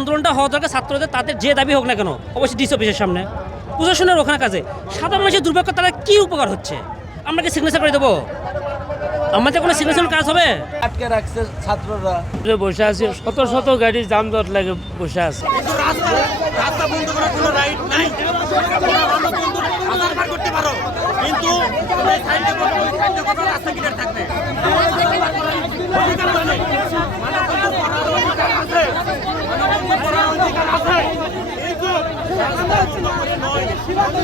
আন্দোলনটা হওয়া দরকার ছাত্রদের, তাদের যে দাবি হোক না কেন, অবশ্যই ডিসি অফিসের সামনে প্রশাসনের ওখানে কাজে সাধারণ মানুষের দুর্ভাগ্য, তারা কি উপকার হচ্ছে? আমরা কি সিগনেচার করে দেবো? আমাদের কোনো সিগনেচার কাজ হবে? আটকে রাখছে ছাত্ররা, বসে আছি, শত শত গাড়ি যানজট লাগে বসে আছে। রাস্তা বন্ধ করার কোনো রাইট নাই। হাজার বার করতে পারো, কিন্তু এই সাইডে কোনো ওই সাইডে কোনো রাস্তা ক্লিয়ার থাকবে। অধিকার নেই, মানববন্ধন করার অধিকার আছে, মানববন্ধন করার অধিকার আছে। কিন্তু রাস্তা বন্ধ করে নয়,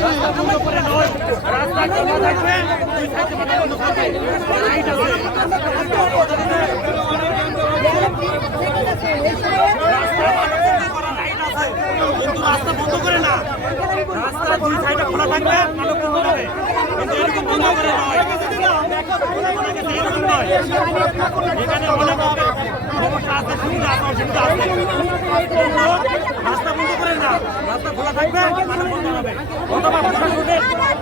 রাস্তা বন্ধ করে নয়, রাস্তা খোলা থাকবে, ওই সাইডে মানববন্ধন করবে, রাইট আছে। কিন্তু রাস্তা বন্ধ করে না, রাস্তা দুই সাইডে খোলা থাকবে, মানববন্ধন হবে, কিন্তু এরকম বন্ধ করে নয়, এরকম নয়। এখানে অনেক সমস্যা আছে, সুবিধা আছে, অসুবিধা আছে, কিন্তু রাস্তা বন্ধ করে না, রাস্তা খোলা থাকবে, মানববন্ধন হবে, অথবা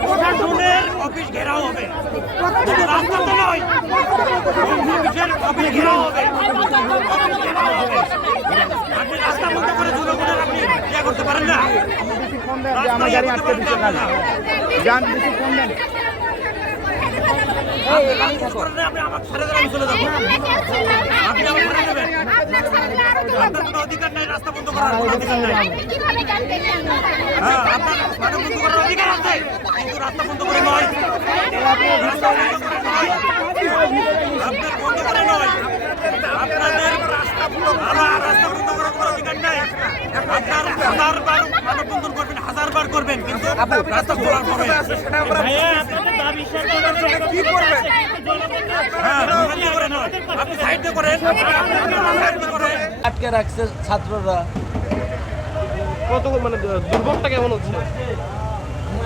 প্রশাসনের অফিস ঘেরাও হবে, কিন্তু রাস্তা তো নয়, অফিসের অফিস ঘেরাও হবে, অফিস ঘেরাও হবে। আপনি রাস্তা বন্ধ করে জনগণের আপনি ইয়ে করতে পারেন না। আমার গাড়ি আটকে দিচ্ছে না, যান বেশি কম দেন। আপনি আমাকে ছেড়ে দেন, আমি চলে যাবো। আপনি আমাকে ছেড়ে দেবেন, আপনার কোনো অধিকার নাই, রাস্তা বন্ধ করার কোনো অধিকার নাই। হ্যাঁ, আপনার রাস্তা বন্ধ করার অধিকার আছে, কিন্তু রাস্তা বন্ধ করে নয়, রাস্তা বন্ধ করে নয়, আপনার বন্ধ করে নয়, আপনাদের রাস্তা বন্ধ করার কোনো অধিকার নাই। আপনার হাজারবার মানববন্ধন করবেন, হাজারবার করবেন, কিন্তু রাস্তা খোলার পরে আপনি সাইডে করেন, সাইডে করেন। আটকে রাখছে ছাত্ররা। কত মানে দুর্ভোগটা কেমন হচ্ছে?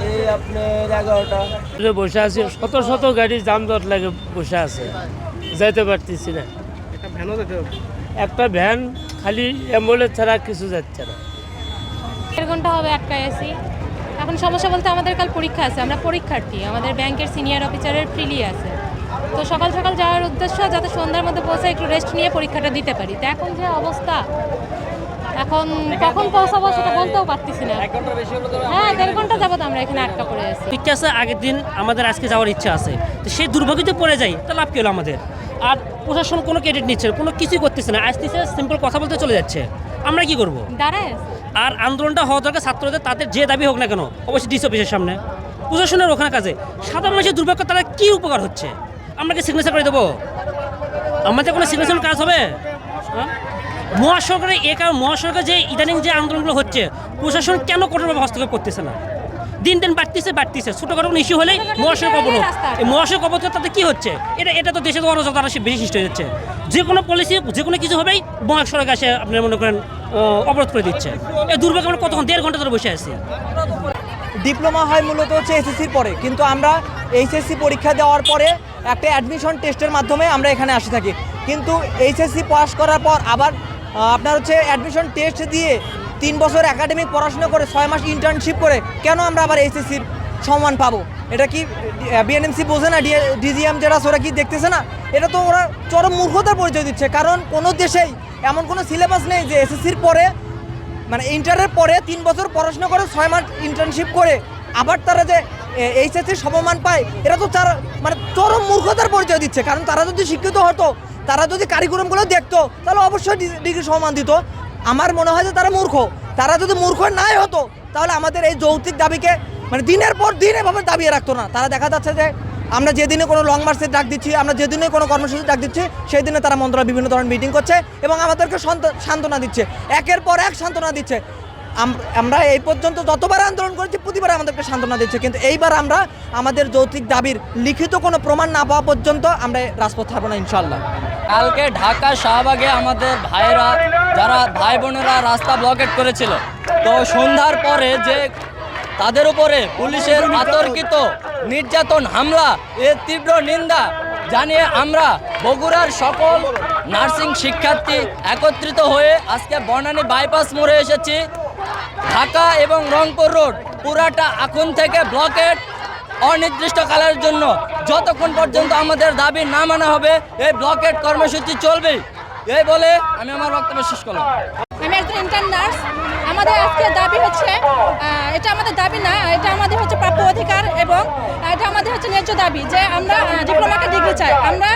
এই আপনার 11টা বসে আছি, শত শত গাড়ি যানজট লাগে বসে আছে, যাইতে পারতেছি না। একটা ভ্যানও যেতে হবে। একটা ভ্যান খালি অ্যাম্বুলেন্স ছাড়া কিছু যাচ্ছে না। 1.5 ঘন্টা হবে আটকায় আছি। এখন সমস্যা বলতে আমাদের কাল পরীক্ষা আছে, আমরা পরীক্ষার্থী, আমাদের ব্যাংকের সিনিয়র অফিসারের ফ্রিলি আছে, তো সকাল সকাল যাওয়ার উদ্দেশ্য যাতে সন্ধ্যার মধ্যে পৌঁছে একটু রেস্ট নিয়ে পরীক্ষাটা দিতে পারি। তো এখন যে অবস্থা, এখন কখন পৌঁছাবো সেটা বলতেও পারতেছি না। হ্যাঁ, 1.5 ঘন্টা যাবত আমরা এখানে আটকা পড়ে আছি। পরীক্ষা আছে আগের দিন, আমাদের আজকে যাওয়ার ইচ্ছা আছে, তো সেই দুর্ভাগ্যতে পড়ে যাই, তা লাভ কি হলো আমাদের? আর প্রশাসন কোনো ক্রেডিট নিচ্ছে না, কোনো কিছুই করতেছে না, আসতেছে সিম্পল কথা বলতে চলে যাচ্ছে। আমরা কি করব? দাঁড়ায় আর আন্দোলনটা হওয়া দরকার ছাত্রদের, তাদের যে দাবি হোক না কেন, অবশ্যই ডিসি অফিসের সামনে প্রশাসনের ওখানে কাজে সাধারণ মানুষের দুর্ভাগ্য, তারা কি উপকার হচ্ছে? আমরা কি সিগনেচার করে দেবো? আমাদের কোনো সিগনেচার কাজ হবে? মহাসড়কের মহাসড়কের যে ইদানিং যে আন্দোলনগুলো হচ্ছে, প্রশাসন কেন কঠোরভাবে হস্তক্ষেপ করতেছে না? দিন দিন বাড়তেছে, ছোটোখাটো কোনো ইস্যু হলেই মহাসড়ক অবরোধ। এই মহাসড়ক অবরোধ তাতে কী হচ্ছে? এটা তো দেশে তো অরাজকতা আরও বেশি সৃষ্টি হচ্ছে। যে কোনো পলিসি, যে কোনো কিছু হবেই মহাসড়ক আসে আপনার মনে করেন অবরোধ করে দিচ্ছে। এই দুর্ভাগ্য আমরা কতক্ষণ 1.5 ঘন্টা ধরে বসে আছি। ডিপ্লোমা হয় মূলত হচ্ছে এসএসসির পরে, কিন্তু আমরা এইচএসসি পরীক্ষা দেওয়ার পরে একটা অ্যাডমিশন টেস্টের মাধ্যমে আমরা এখানে আসে থাকি, কিন্তু এইচএসসি পাস করার পর আবার আপনার হচ্ছে অ্যাডমিশন টেস্ট দিয়ে 3 বছর একাডেমিক পড়াশোনা করে 6 মাস ইন্টার্নশিপ করে কেন আমরা আবার এইচএসসির সম্মান পাবো? এটা কি বিএনএমসি বোঝে না? ডিজিএম যারা ওরা কি দেখতেছে না? এটা তো ওরা চরম মূর্খতার পরিচয় দিচ্ছে, কারণ কোনো দেশেই এমন কোনো সিলেবাস নেই যে এসএসসির পরে মানে ইন্টারের পরে 3 বছর পড়াশোনা করে 6 মাস ইন্টার্নশিপ করে আবার তারা যে এইচএসসির সমমান পায়, এটা তো তারা মানে চরম মূর্খতার পরিচয় দিচ্ছে। কারণ তারা যদি শিক্ষিত হতো, তারা যদি কারিকুলামগুলো দেখতো, তাহলে অবশ্যই ডিগ্রি সমমান দিত। আমার মনে হয় যে তারা মূর্খ। তারা যদি মূর্খ নাই হতো, তাহলে আমাদের এই যৌক্তিক দাবিকে মানে দিনের পর দিন এভাবে দাবিয়ে রাখতো না। তারা দেখা যাচ্ছে যে আমরা যেদিনে কোনো লং মার্চের ডাক দিচ্ছি, আমরা যেদিনে কোনো কর্মসূচি ডাক দিচ্ছি, সেই দিনে তারা মন্ত্রণালয় বিভিন্ন ধরনের মিটিং করছে এবং আমাদেরকে সান্ত্বনা দিচ্ছে, একের পর এক সান্ত্বনা দিচ্ছে। আমরা এই পর্যন্ত যতবার আন্দোলন করেছি প্রতিবার আমাদেরকে সান্ত্বনা দিচ্ছে, কিন্তু এইবার আমরা আমাদের যৌক্তিক দাবির লিখিত কোনো প্রমাণ না পাওয়া পর্যন্ত আমরা রাজপথ ছাড়ব না ইনশাআল্লাহ। কালকে ঢাকা শাহবাগে আমাদের ভাইরা, যারা ভাই বোনেরা রাস্তা ব্লকেট করেছিল, তো সন্ধ্যার পরে যে তাদের উপরে পুলিশের অতর্কিত নির্যাতন হামলা, এর তীব্র নিন্দা জানিয়ে আমরা বগুড়ার সকল নার্সিং শিক্ষার্থী একত্রিত হয়ে আজকে বনানী বাইপাস মোড়ে এসেছি। ঢাকা এবং রংপুর রোড পুরাটা এখন থেকে ব্লকেট অনির্দিষ্টকালের জন্য, যতক্ষণ পর্যন্ত আমাদের দাবি না মানা হবে এই ব্লকেট কর্মসূচি চলবে। এই বলে আমি আমার বক্তব্য শেষ করলাম। আমি নতুন ইন্টার্ন নার্স। আমাদের আজকে দাবি হচ্ছে এটা আমাদের দাবি না, এটা আমাদের হচ্ছে প্রাপ্য অধিকার এবং এটা আমাদের হচ্ছে ন্যায্য দাবি যে আমরা ডিপ্লোমাকে ডিগ্রি চাই। আমরা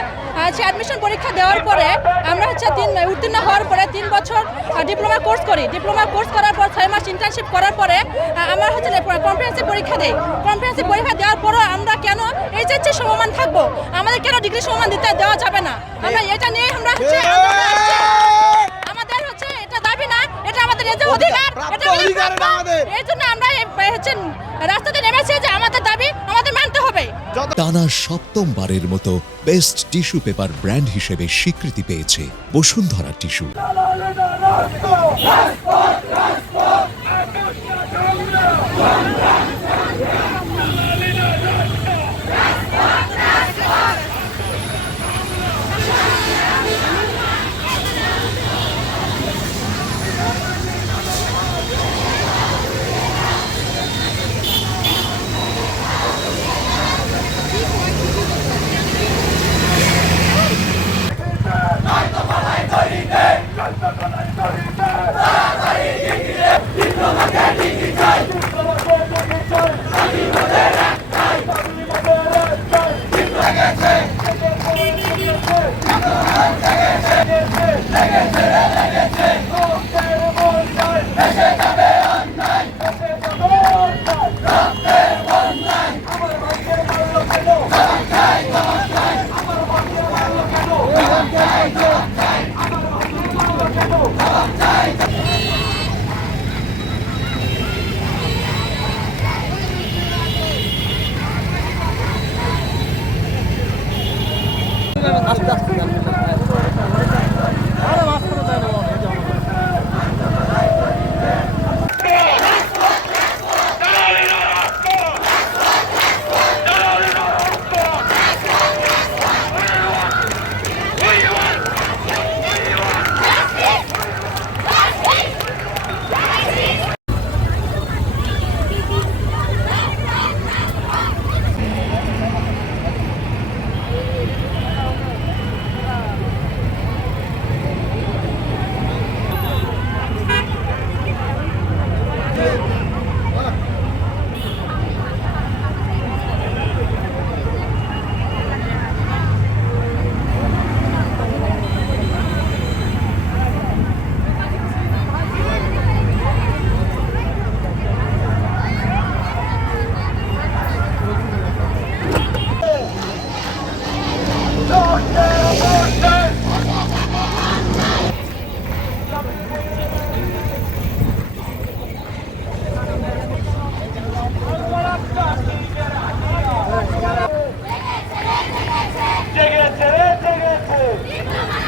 হচ্ছে অ্যাডমিশন পরীক্ষা দেওয়ার পরে আমরা হচ্ছে উত্তীর্ণ হওয়ার পরে 3 বছর ডিপ্লোমা কোর্স করি। ডিপ্লোমা কোর্স করার পর 6 মাস ইন্টার্নশিপ করার পরে আমরা হচ্ছে কম্প্রিহেন্সিভ পরীক্ষা দিই। কম্প্রিহেন্সিভ পরীক্ষা দেওয়ার পরও আমরা কেন এইচএসসি সমমান থাকবো? আমাদের কেন ডিগ্রি সমমান দিতে দেওয়া যাবে না? আমরা এটা নিয়ে আমরা হচ্ছে আন্দোলনে আসছি। আমাদের হচ্ছে এটা দাবি না, এটা আমাদের ন্যায্য অধিকার, এটা আমাদের। এই জন্য আমরা হচ্ছে রাস্তাতে নেমেছি যে আমাদের দাবি আমাদের মানতে হবে। টানা সপ্তমবারের মতো বেস্ট টিস্যু পেপার ব্র্যান্ড হিসেবে স্বীকৃতি পেয়েছে বসুন্ধরা টিস্যু।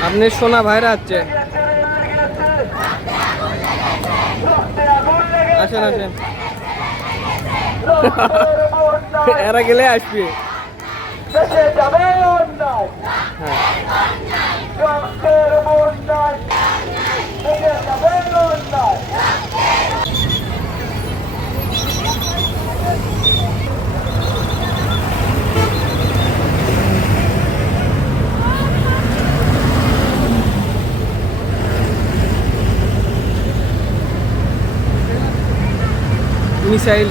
আপনি সোনা ভাইরা আছে, আসেন আসেন, এরা গেলে আসবে। মিসাইল